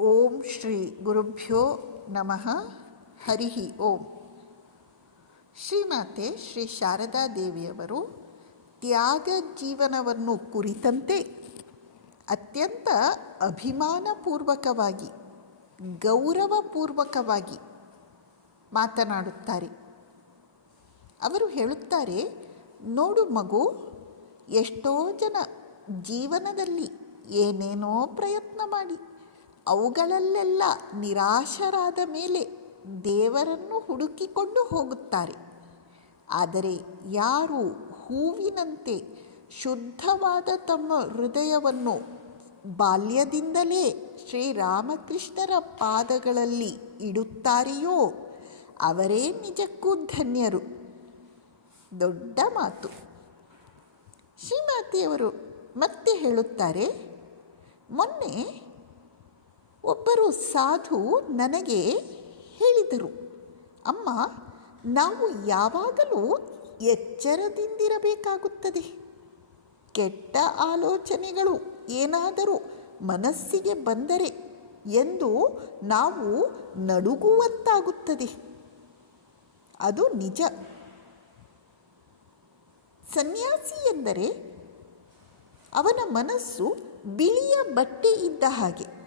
ಓಂ ಶ್ರೀ ಗುರುಭ್ಯೋ ನಮಃ. ಹರಿ ಓಂ. ಶ್ರೀಮಾತೆ ಶ್ರೀ ಶಾರದಾ ದೇವಿಯವರು ತ್ಯಾಗ ಜೀವನವನ್ನು ಕುರಿತಂತೆ ಅತ್ಯಂತ ಅಭಿಮಾನಪೂರ್ವಕವಾಗಿ, ಗೌರವಪೂರ್ವಕವಾಗಿ ಮಾತನಾಡುತ್ತಾರೆ. ಅವರು ಹೇಳುತ್ತಾರೆ, ನೋಡು ಮಗು, ಎಷ್ಟೋ ಜನ ಜೀವನದಲ್ಲಿ ಏನೇನೋ ಪ್ರಯತ್ನ ಮಾಡಿ ಅವುಗಳಲ್ಲೆಲ್ಲ ನಿರಾಶರಾದ ಮೇಲೆ ದೇವರನ್ನು ಹುಡುಕಿಕೊಂಡು ಹೋಗುತ್ತಾರೆ. ಆದರೆ ಯಾರು ಹೂವಿನಂತೆ ಶುದ್ಧವಾದ ತಮ್ಮ ಹೃದಯವನ್ನು ಬಾಲ್ಯದಿಂದಲೇ ಶ್ರೀರಾಮಕೃಷ್ಣರ ಪಾದಗಳಲ್ಲಿ ಇಡುತ್ತಾರೆಯೋ ಅವರೇ ನಿಜಕ್ಕೂ ಧನ್ಯರು. ದೊಡ್ಡ ಮಾತು. ಶ್ರೀಮಾತೆಯವರು ಮತ್ತೆ ಹೇಳುತ್ತಾರೆ, ಮೊನ್ನೆ ಒಬ್ಬರು ಸಾಧು ನನಗೆ ಹೇಳಿದರು, ಅಮ್ಮ, ನಾವು ಯಾವಾಗಲೂ ಎಚ್ಚರದಿಂದಿರಬೇಕಾಗುತ್ತದೆ. ಕೆಟ್ಟ ಆಲೋಚನೆಗಳು ಏನಾದರೂ ಮನಸ್ಸಿಗೆ ಬಂದರೆ ಎಂದು ನಾವು ನಡುಗುವಂತಾಗುತ್ತದೆ. ಅದು ನಿಜ. ಸನ್ಯಾಸಿ ಎಂದರೆ ಅವನ ಮನಸ್ಸು ಬಿಳಿಯ ಬಟ್ಟೆ ಇದ್ದ ಹಾಗೆ.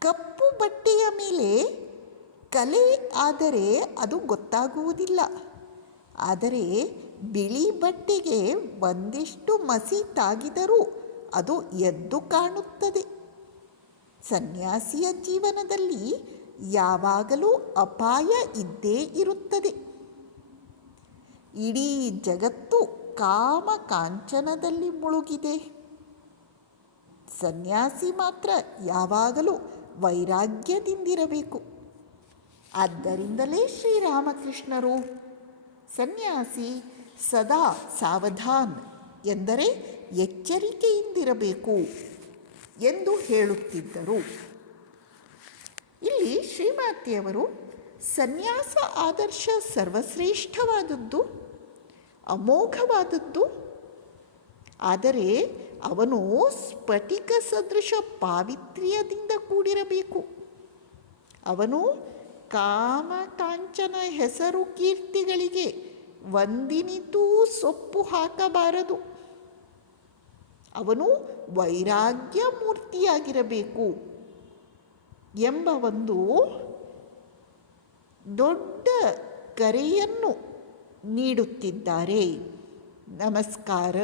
ಕಪ್ಪು ಬಟ್ಟೆಯ ಮೇಲೆ ಕಲೆ ಆದರೆ ಅದು ಗೊತ್ತಾಗುವುದಿಲ್ಲ. ಆದರೆ ಬಿಳಿ ಬಟ್ಟೆಗೆ ಒಂದಿಷ್ಟು ಮಸಿ ತಾಗಿದರೂ ಅದು ಎದ್ದು ಕಾಣುತ್ತದೆ. ಸನ್ಯಾಸಿಯ ಜೀವನದಲ್ಲಿ ಯಾವಾಗಲೂ ಅಪಾಯ ಇದ್ದೇ ಇರುತ್ತದೆ. ಇಡೀ ಜಗತ್ತು ಕಾಮ ಕಾಂಚನದಲ್ಲಿ ಮುಳುಗಿದೆ. ಸನ್ಯಾಸಿ ಮಾತ್ರ ಯಾವಾಗಲೂ ವೈರಾಗ್ಯದಿಂದಿರಬೇಕು. ಆದ್ದರಿಂದಲೇ ಶ್ರೀರಾಮಕೃಷ್ಣರು ಸನ್ಯಾಸಿ ಸದಾ ಸಾವಧಾನ್ ಎಂದರೆ ಎಚ್ಚರಿಕೆಯಿಂದಿರಬೇಕು ಎಂದು ಹೇಳುತ್ತಿದ್ದರು. ಇಲ್ಲಿ ಶ್ರೀಮಾತೆಯವರು ಸನ್ಯಾಸ ಆದರ್ಶ ಸರ್ವಶ್ರೇಷ್ಠವಾದದ್ದು, ಅಮೋಘವಾದದ್ದು. ಆದರೆ ಅವನು ಸ್ಫಟಿಕ ಸದೃಶ ಪಾವಿತ್ರ್ಯದಿಂದ ಕೂಡಿರಬೇಕು. ಅವನು ಕಾಮ ಕಾಂಚನ ಹೆಸರು ಕೀರ್ತಿಗಳಿಗೆ ಒಂದಿನಿತೂ ಸೊಪ್ಪು ಹಾಕಬಾರದು. ಅವನು ವೈರಾಗ್ಯ ಮೂರ್ತಿಯಾಗಿರಬೇಕು ಎಂಬ ಒಂದು ದೊಡ್ಡ ಕರೆಯನ್ನು ನೀಡುತ್ತಿದ್ದಾರೆ. ನಮಸ್ಕಾರ.